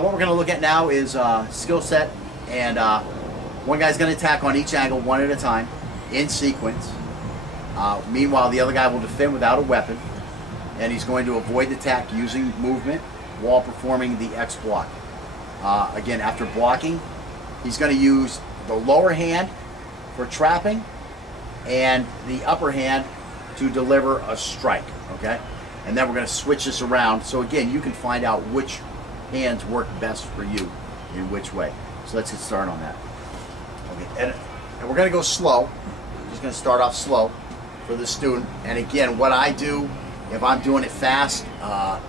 What we're going to look at now is skill set, and one guy's going to attack on each angle one at a time in sequence. Meanwhile, the other guy will defend without a weapon, and he's going to avoid the attack using movement while performing the X block. Again, after blocking, he's going to use the lower hand for trapping and the upper hand to deliver a strike, okay? And then we're going to switch this around. So again, you can find out which hands work best for you in which way. So let's get started on that. Okay, and we're going to go slow. We're just going to start off slow for the student. And again, what I do, if I'm doing it fast, like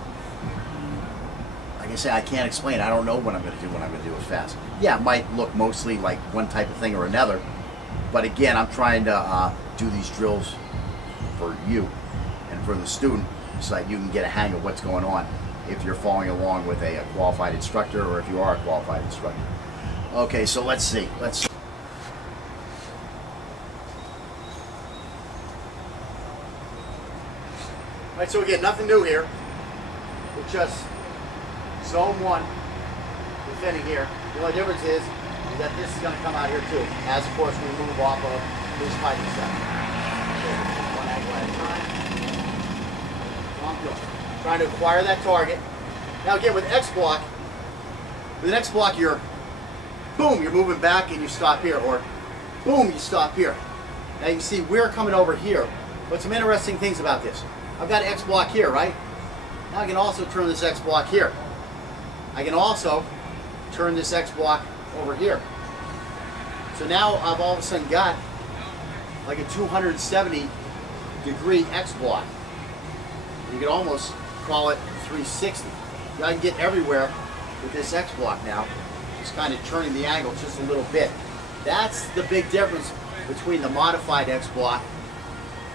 I say, I can't explain. I don't know what I'm going to do when I'm going to do it fast. Yeah, it might look mostly like one type of thing or another. But again, I'm trying to do these drills for you and for the student so that you can get a hang of what's going on if you're following along with a qualified instructor or if you are a qualified instructor. Okay, so let's see. All right, so again, nothing new here. It's just zone one defending here. The only difference is that this is going to come out here too, as of course we move off of this fighting set. One angle at a time. Trying to acquire that target. Now again, with X block, you're boom, you're moving back and you stop here, or boom, you stop here. Now you can see we're coming over here. But some interesting things about this. I've got X block here, right? Now I can also turn this X block here. I can also turn this X block over here. So now I've all of a sudden got like a 270 degree X block. You could almost call it 360. I can get everywhere with this X block now, just kind of turning the angle just a little bit. That's the big difference between the modified X block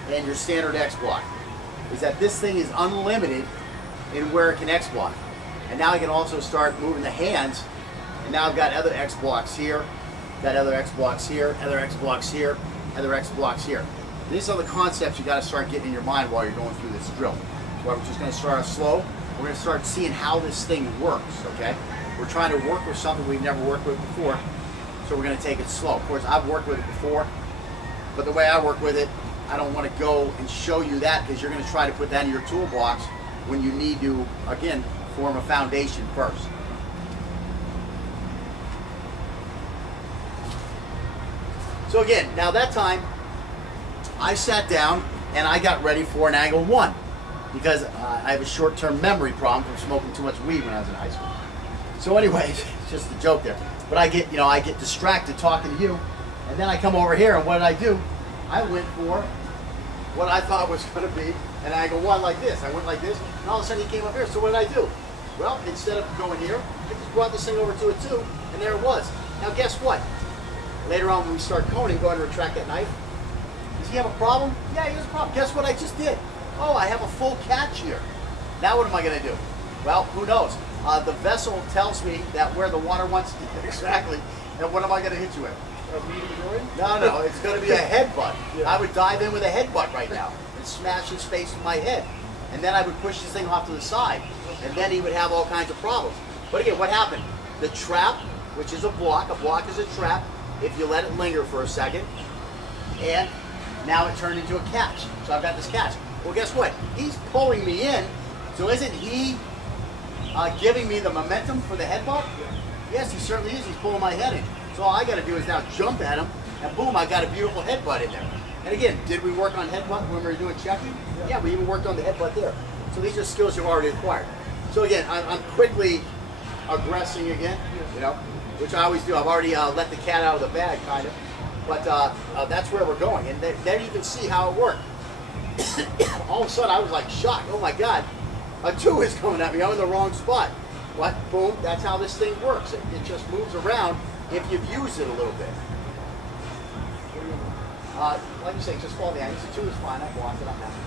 and your standard X block, is that this thing is unlimited in where it can X block. And now I can also start moving the hands, and now I've got other X blocks here, got other X blocks here, other X blocks here, other X blocks here. These are the concepts you got to start getting in your mind while you're going through this drill. So we're just going to start off slow. We're going to start seeing how this thing works, okay? We're trying to work with something we've never worked with before, so we're going to take it slow. Of course, I've worked with it before, but the way I work with it, I don't want to go and show you that because you're going to try to put that in your toolbox when you need to, again, form a foundation first. So again, now that time, I sat down and I got ready for an angle one because I have a short-term memory problem from smoking too much weed when I was in high school. So anyways, it's just a joke there. But I get distracted talking to you, and then I come over here, and what did I do? I went for what I thought was going to be an angle one like this. I went like this, and all of a sudden he came up here. So what did I do? Well, instead of going here, I just brought this thing over to a 2, and there it was. Now guess what? Later on when we start coning, go ahead and retract that knife. Does he have a problem? Yeah, he has a problem. Guess what I just did? Oh, I have a full catch here. Now what am I going to do? Well, who knows? The vessel tells me that where the water wants to get exactly, and what am I going to hit you with? No, it's going to be a headbutt. Yeah. I would dive in with a headbutt right now and smash his face with my head. And then I would push this thing off to the side. And then he would have all kinds of problems. But again, what happened? The trap, which is a block is a trap if you let it linger for a second. And now it turned into a catch. So I've got this catch. Well, guess what? He's pulling me in. So isn't he giving me the momentum for the headbutt? Yes, he certainly is. He's pulling my head in. So all I got to do is now jump at him, and boom, I got a beautiful headbutt in there. And again, did we work on headbutt when we were doing checking? Yeah, we even worked on the headbutt there. So these are skills you've already acquired. So again, I'm quickly aggressing again, which I always do. I've already let the cat out of the bag, kind of. But that's where we're going. And then you can see how it worked. All of a sudden, I was like shocked. Oh my God, a 2 is coming at me. I'm in the wrong spot. What? Boom, that's how this thing works. It just moves around if you've used it a little bit. Like you say, just follow the angle. The 2 is fine. I blocked it. I'm happy.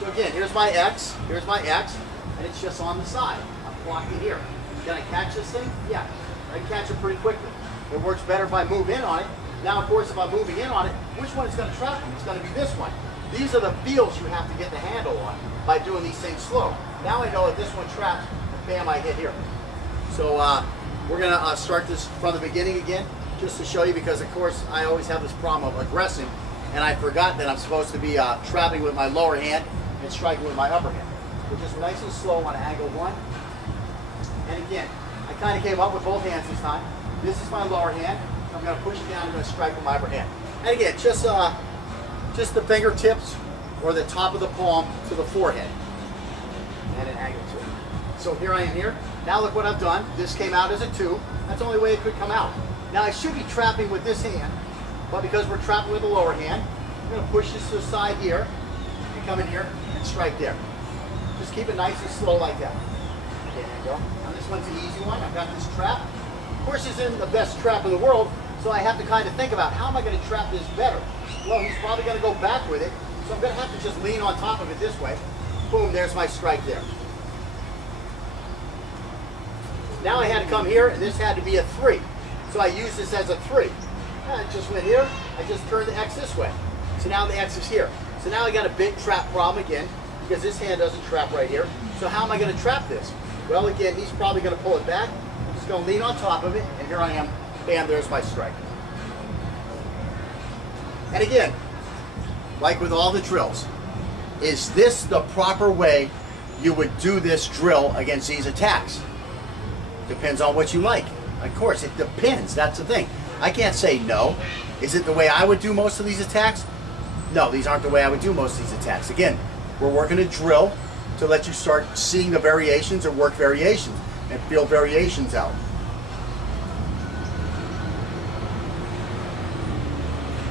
So again, here's my X, and it's just on the side. I'm blocking here. Can I catch this thing? Yeah, I can catch it pretty quickly. It works better if I move in on it. Now, of course, if I'm moving in on it, which one is going to trap me? It's going to be this one. These are the feels you have to get the handle on by doing these things slow. Now I know if this one traps, bam, I hit here. So we're gonna start this from the beginning again, just to show you, because of course I always have this problem of aggressing, and I forgot that I'm supposed to be trapping with my lower hand and striking with my upper hand. So just nice and slow on angle 1. And again, I kind of came up with both hands this time. This is my lower hand. I'm going to push it down. I'm going to strike with my upper hand. And again, just the fingertips or the top of the palm to the forehead. And an angle 2. So here I am here. Now look what I've done. This came out as a 2. That's the only way it could come out. Now I should be trapping with this hand, but because we're trapping with the lower hand, I'm going to push this to the side here and come in here and strike there. Just keep it nice and slow like that. Okay, there you go. Now this one's an easy one. I've got this trap. Of course, this isn't the best trap in the world, so I have to kind of think about how am I going to trap this better. Well, he's probably going to go back with it, so I'm going to have to just lean on top of it this way. Boom, there's my strike there. Now I had to come here, and this had to be a 3. So I used this as a 3. And I just went here, I just turned the X this way. So now the X is here. So now I got a big trap problem again, because this hand doesn't trap right here. So how am I going to trap this? Well, again, he's probably going to pull it back. I'm just going to lean on top of it, and here I am. Bam, there's my strike. And again, like with all the drills, is this the proper way you would do this drill against these attacks? Depends on what you like. Of course, it depends. That's the thing. I can't say no. Is it the way I would do most of these attacks? No, these aren't the way I would do most of these attacks. Again, we're working a drill to let you start seeing the variations or work variations and feel variations out.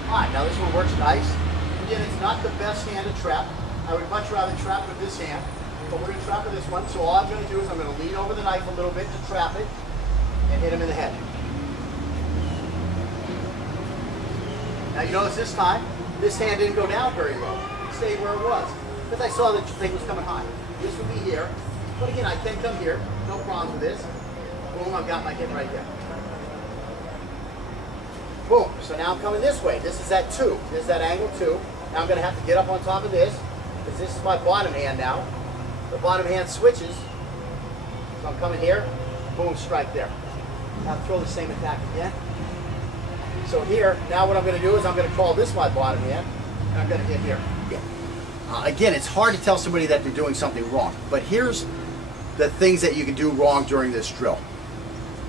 Alright, now this one works nice. Again, it's not the best hand to trap. I would much rather trap with this hand, but we're going to trap with this one. So all I'm going to do is I'm going to lean over the knife a little bit to trap it and hit him in the head. Now you notice this time, this hand didn't go down very low. It stayed where it was. Because I saw that the thing was coming high. This would be here. But again, I can come here. No problems with this. Boom, I've got my hit right there. Boom. So now I'm coming this way. This is that 2. This is that angle 2. Now I'm going to have to get up on top of this, because this is my bottom hand now. The bottom hand switches. So I'm coming here. Boom, strike there. Now throw the same attack again. So here, now what I'm going to do is I'm going to call this my bottom hand, and I'm going to hit here. Again, it's hard to tell somebody that they're doing something wrong, but here's the things that you can do wrong during this drill.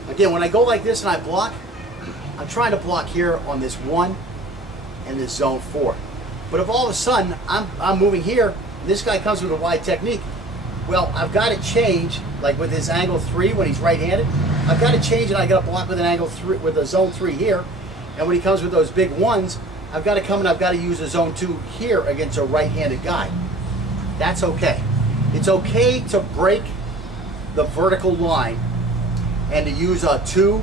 Again, when I go like this and I block, I'm trying to block here on this 1 and this zone 4. But if all of a sudden I'm moving here, and this guy comes with a wide technique, well, I've got to change, like with his angle 3 when he's right-handed, I've got to change and I got to block with an angle 3, with a zone 3 here. And when he comes with those big 1s, I've got to come and I've got to use a zone 2 here against a right-handed guy. That's okay. It's okay to break the vertical line and to use a 2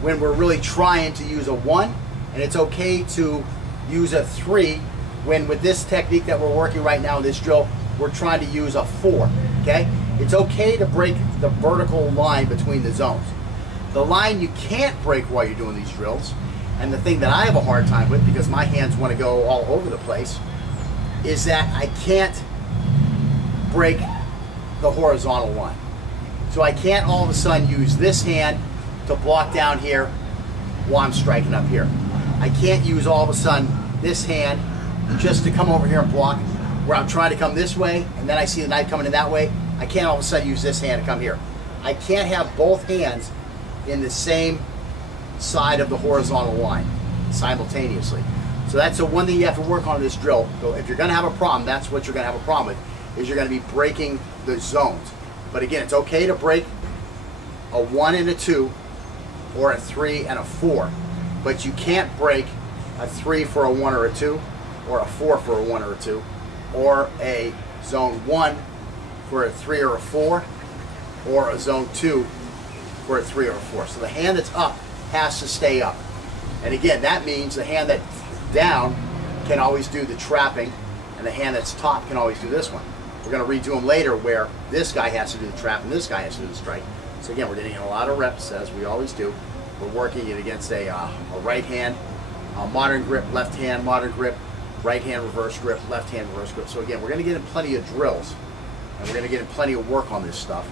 when we're really trying to use a 1. And it's okay to use a 3 when, with this technique that we're working right now in this drill, we're trying to use a 4. Okay? It's okay to break the vertical line between the zones. The line you can't break while you're doing these drills, and the thing that I have a hard time with, because my hands want to go all over the place, is that I can't break the horizontal line. So I can't all of a sudden use this hand to block down here while I'm striking up here. I can't use all of a sudden this hand just to come over here and block where I'm trying to come this way, and then I see the knife coming in that way. I can't all of a sudden use this hand to come here. I can't have both hands in the same side of the horizontal line simultaneously. So that's the one thing you have to work on in this drill. So if you're going to have a problem, that's what you're going to have a problem with, is you're going to be breaking the zones. But again, it's okay to break a 1 and a 2 or a 3 and a 4, but you can't break a 3 for a 1 or a 2, or a 4 for a 1 or a 2, or a zone 1 for a 3 or a 4, or a zone 2 for a 3 or a 4. So the hand that's up has to stay up. And again, that means the hand that's down can always do the trapping, and the hand that's top can always do this one. We're going to redo them later where this guy has to do the trap and this guy has to do the strike. So again, we're getting a lot of reps, as we always do. We're working it against a right hand, modern grip, left hand, modern grip, right hand, reverse grip, left hand, reverse grip. So again, we're going to get in plenty of drills, and we're going to get in plenty of work on this stuff.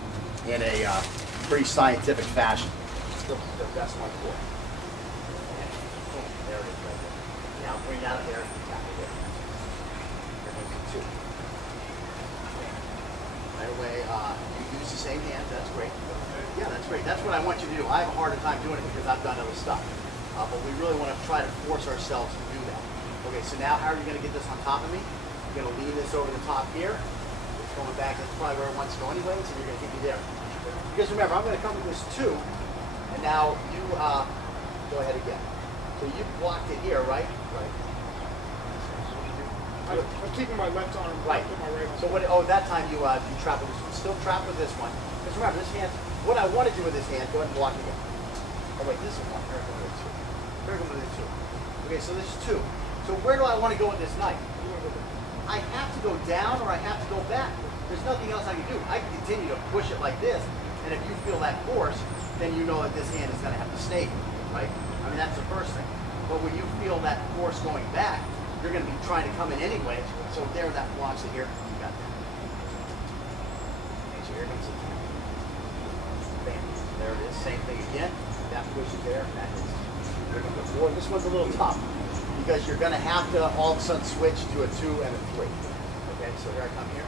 in a pretty scientific fashion. The best one for it. And boom, there it is right there. Now bring it out of there and tap it there. There goes the two. Right away, you use the same hand, that's great. Yeah, that's great. That's what I want you to do. I have a harder time doing it because I've done other stuff. But we really want to try to force ourselves to do that. Okay, so now how are you going to get this on top of me? You're going to lean this over the top here. It's going back, that's probably where it wants to go anyways, and you're going to hit me there. Because remember, I'm going to come with this two, and now you go ahead again. So you blocked it here, right? Right. I'm keeping my left arm. Right. With my right arm. So what? Oh, that time you trap with this one. Still trap with this one. Because remember, this hand. What I want to do with this hand, go ahead and block again. Oh wait, this is one. Here comes the two. Here comes the two. Okay, so this is two. So where do I want to go with this knife? I have to go down or I have to go back. There's nothing else I can do. I can continue to push it like this, and if you feel that force, then you know that this hand is going to have to stay, right? I mean, that's the first thing. But when you feel that force going back, you're going to be trying to come in anyway. So there, that blocks it here. You got that. Okay, so here comes it. Bam. There it is. Same thing again. That pushes there. That is. Here comes the four. This one's a little tough because you're going to have to all of a sudden switch to a 2 and a 3. Okay, so here I come here.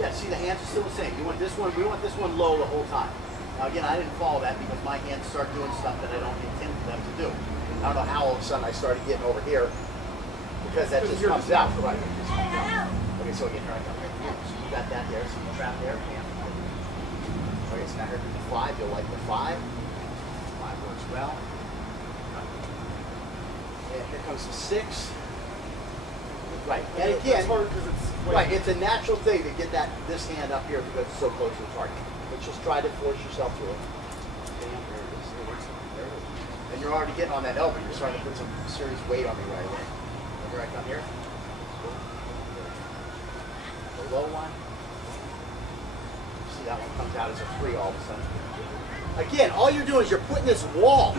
Yeah, see the hands are still the same. You want this one, we want this one low the whole time. Now again, I didn't follow that because my hands start doing stuff that I don't intend for them to do. I don't know how all of a sudden I started getting over here because that just comes out. Right. Okay, so again, here I come here. So you got that there, so you trap there. Okay, so now here comes the 5. You'll like the 5. 5 works well. And here comes the 6. Right, and again, it's a natural thing to get this hand up here because it's so close to the target. But just try to force yourself through it. There it is. There it is. And you're already getting on that elbow. You're starting to put some serious weight on me right away. Here I come here. The low one. See that one comes out as a 3 all of a sudden. Again, all you're doing is you're putting this wall.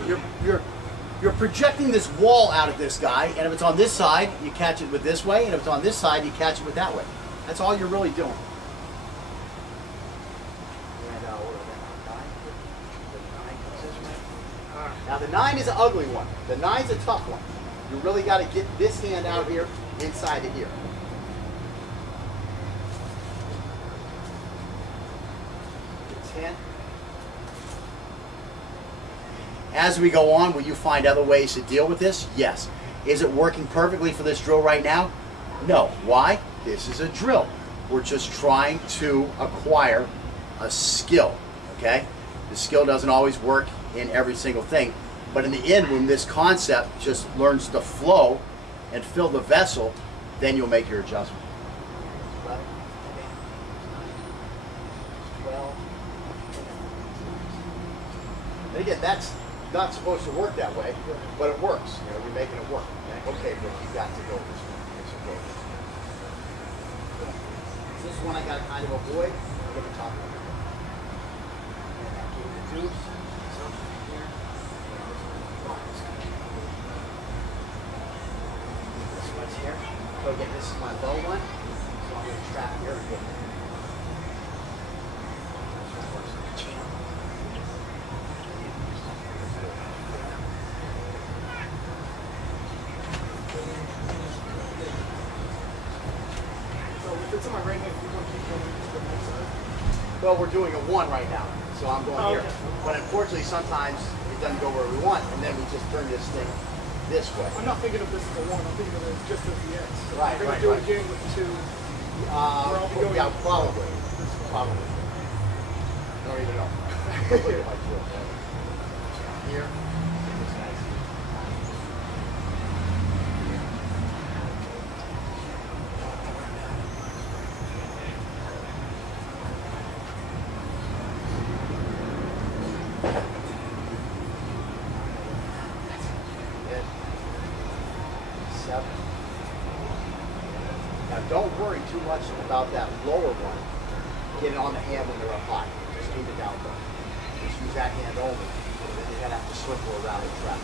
You're projecting this wall out of this guy, and if it's on this side, you catch it with this way, and if it's on this side, you catch it with that way. That's all you're really doing. And now the 9 is an ugly one. The 9's a tough one. You really got to get this hand out here, inside of here. The 10. As we go on, will you find other ways to deal with this? Yes. Is it working perfectly for this drill right now? No. Why? This is a drill. We're just trying to acquire a skill, okay? The skill doesn't always work in every single thing, but in the end, when this concept just learns to flow and fill the vessel, then you'll make your adjustment. 11, 12. And again, that's not supposed to work that way, but it works. You know, you're making it work. Okay, Rick, you got to go this way. So this is one I got to kind of avoid. Get the top one. And that gave the tubes. So here. This one's here. So again, this is my low one. So I'm going to trap here and get it. It's in my right hand. You want to keep going to the next side? Well, we're doing a 1 right now, so I'm going here. Okay. But unfortunately, sometimes it doesn't go where we want, and then we just turn this thing this way. I'm not thinking of this as a 1. I'm thinking of it just as the X. Right, I'm going right, to do right. it again with the 2. Yeah, probably. Probably. I don't even know. Here. This guy's here. Now don't worry too much about that lower one. Get it on the hand when they're up high. Just leave it down low. Just use that hand only. And then you're going to have to circle around and trap.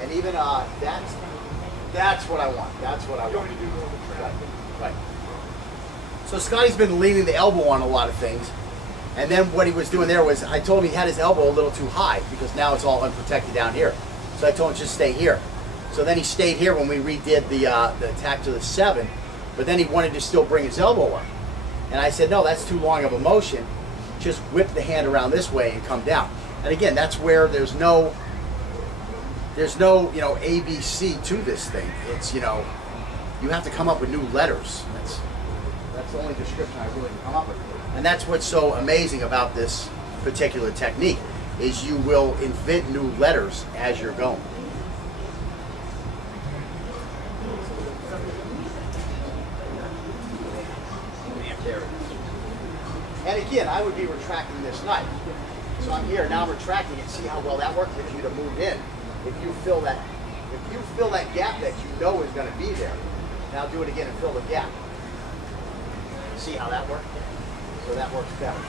And even that's That's what I want. That's what I You want. want me to do more of the track. Right. So Scotty's been leaning the elbow on a lot of things. And then what he was doing there was, I told him he had his elbow a little too high because now it's all unprotected down here. So I told him just stay here. So then he stayed here when we redid the attack to the 7, but then he wanted to still bring his elbow up. And I said, no, that's too long of a motion. Just whip the hand around this way and come down. And again, that's where there's no ABC to this thing. It's, you have to come up with new letters. That's the only description I really can come up with. And that's what's so amazing about this particular technique, is you will invent new letters as you're going. There it is. And again, I would be retracting this knife. So I'm here, now I'm retracting it. See how well that worked if you'd have moved in. If you fill that gap that you know is going to be there, now do it again and fill the gap. See how that worked? So that works better.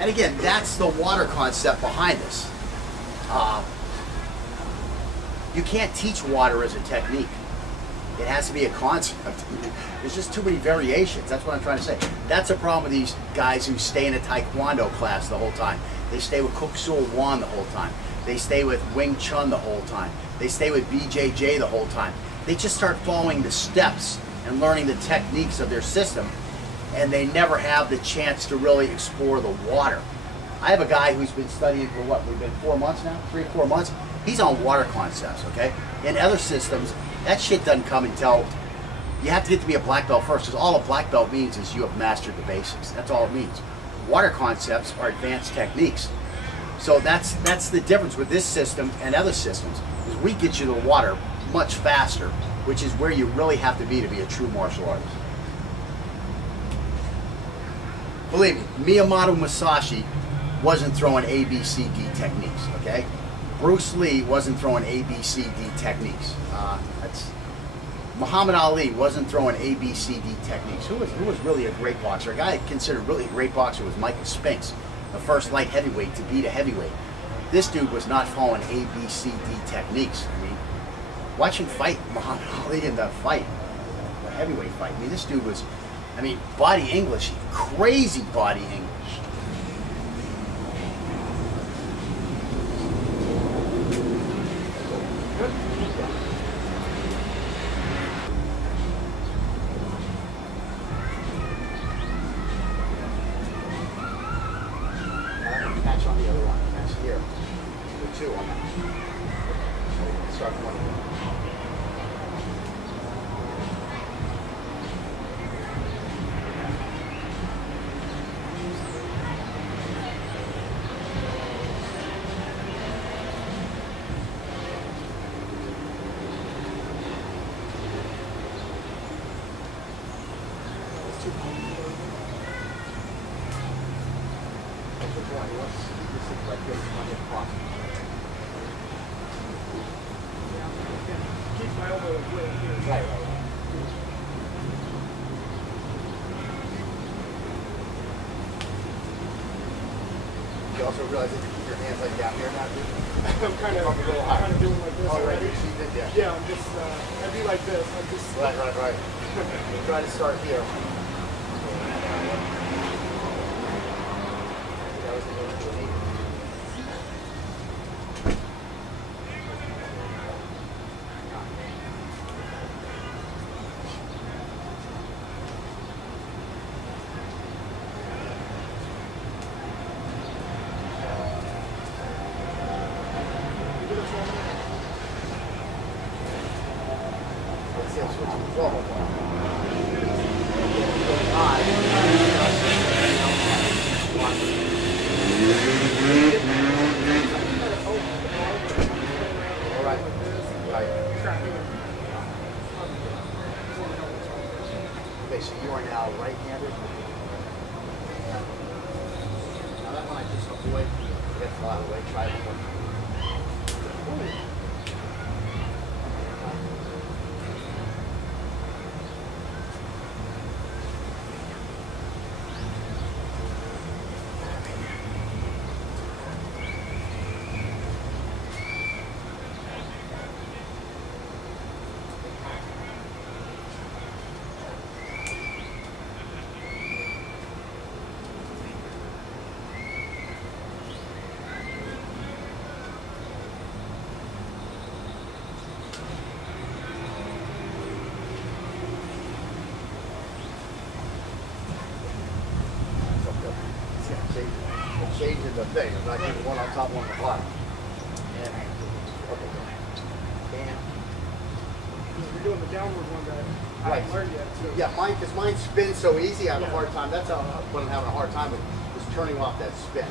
And again, that's the water concept behind this. You can't teach water as a technique. It has to be a concept. There's just too many variations. That's what I'm trying to say. That's a problem with these guys who stay in a Taekwondo class the whole time. They stay with Kuk Sul Wan the whole time. They stay with Wing Chun the whole time. They stay with BJJ the whole time. They just start following the steps and learning the techniques of their system, and they never have the chance to really explore the water. I have a guy who's been studying for what, we've been 4 months now? 3 or 4 months? He's on water concepts, okay? In other systems, that shit doesn't come until you have to get to be a black belt first, because all a black belt means is you have mastered the basics. That's all it means. Water concepts are advanced techniques. So that's the difference with this system and other systems, is we get you the water much faster, which is where you really have to be a true martial artist. Believe me, Miyamoto Musashi wasn't throwing ABCD techniques, okay? Bruce Lee wasn't throwing ABCD techniques. Muhammad Ali wasn't throwing ABCD techniques. Who was really a great boxer? A guy I considered really a great boxer was Michael Spinks, the first light heavyweight to beat a heavyweight. This dude was not following ABCD techniques. I mean, watch him fight Muhammad Ali in the fight, the heavyweight fight. I mean, this dude was, body English, crazy body English. Catch on the other one. Catch here. The 2 on that. Start one. Keep my elbow way here. Right. You also realize that you keep your hands like down here now, dude? I'm kind of Up a little higher. doing like this Oh, right. already. You did, yeah. Yeah, I'm just, I'd be like this. I'm just, Right. Try to start here. That was the move to an 8. Let's see, I'm switching the flow. Okay, so you are now right-handed. Now that one I just avoid. Get fly away. Try it one. the thing. I'm not keeping one on top, one on the bottom. And, okay. And, You're doing the downward one that I Right. haven't learned yet. So yeah, because mine spins so easy, I have a Yeah. hard time. That's what I'm having a hard time with, is turning off that spin.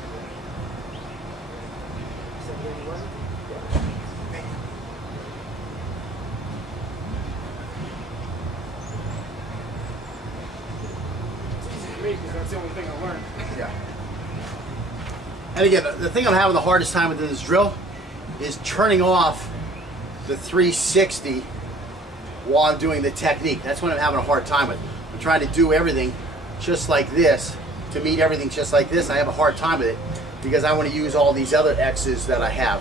It's easy for me because that's the only thing I learned. Yeah. And again, the thing I'm having the hardest time with in this drill is turning off the 360 while I'm doing the technique. That's what I'm having a hard time with. I'm trying to do everything just like this, to meet everything just like this. I have a hard time with it because I want to use all these other X's that I have.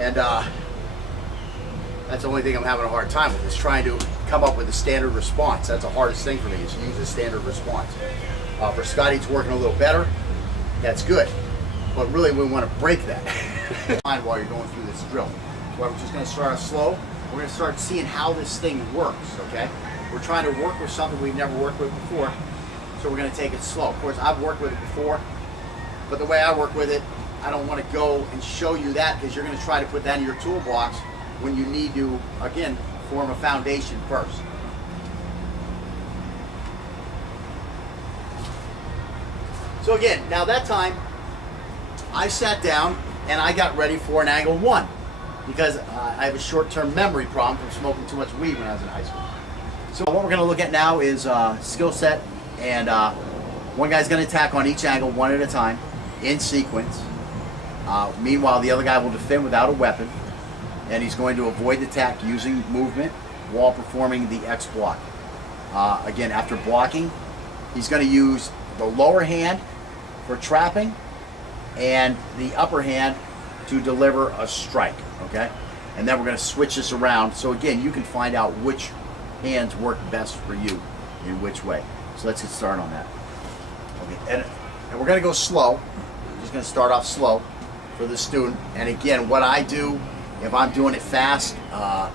And that's the only thing I'm having a hard time with, is trying to come up with a standard response. That's the hardest thing for me, is to use a standard response. For Scotty, it's working a little better. That's good. But really, we want to break that while you're going through this drill. So we're just going to start off slow. We're going to start seeing how this thing works, okay? We're trying to work with something we've never worked with before, so we're going to take it slow. Of course, I've worked with it before, but the way I work with it, I don't want to go and show you that, because you're going to try to put that in your toolbox when you need to, again, form a foundation first. So again, now that time, I sat down and I got ready for an angle 1, because I have a short-term memory problem from smoking too much weed when I was in high school. So what we're going to look at now is skill set, and one guy's going to attack on each angle one at a time, in sequence. Meanwhile, the other guy will defend without a weapon, and he's going to avoid the attack using movement while performing the X block. Again, after blocking, he's going to use the lower hand for trapping and the upper hand to deliver a strike, okay? And then we're going to switch this around, so again, you can find out which hands work best for you in which way. So let's get started on that. Okay, and we're going to go slow. We're just going to start off slow for the student. And again, what I do, if I'm doing it fast, like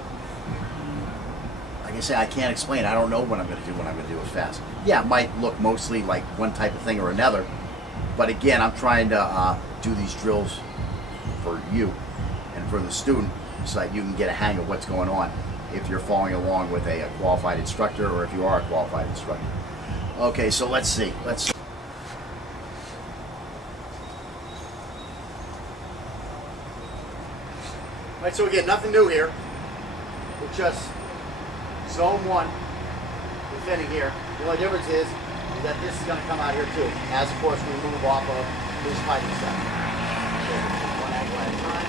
I say, I can't explain. I don't know what I'm going to do when I'm going to do it fast. Yeah, it might look mostly like one type of thing or another, but again, I'm trying to do these drills for you and for the student, so that you can get a hang of what's going on if you're following along with a qualified instructor, or if you are a qualified instructor. Okay, so let's see. All right, so again, nothing new here. We're just zone 1 defending here. The only difference is that this is going to come out here too, as of course we move off of this fighting set. One angle at a time.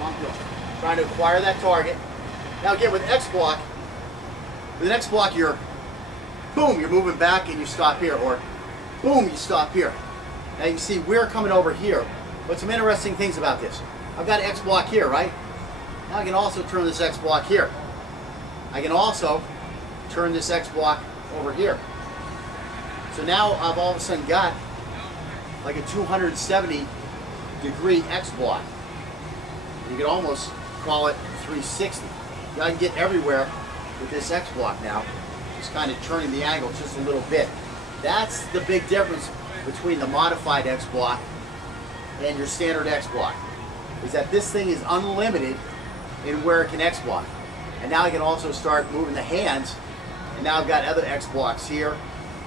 Long drill. Trying to acquire that target. Now again, with X block, with an X block, you're boom, you're moving back and you stop here, or boom, you stop here. Now you can see we're coming over here. But some interesting things about this. I've got X block here, right? Now I can also turn this X block here. I can also turn this X block over here. So now I've all of a sudden got like a 270-degree X block. You could almost call it 360. I can get everywhere with this X block now, just kind of turning the angle just a little bit. That's the big difference between the modified X block and your standard X block, is that this thing is unlimited in where it can X block. And now I can also start moving the hands, and now I've got other X blocks here,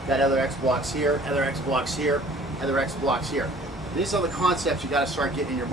got other X blocks here, other X blocks here, other X blocks here. These are the concepts you got to start getting in your mind.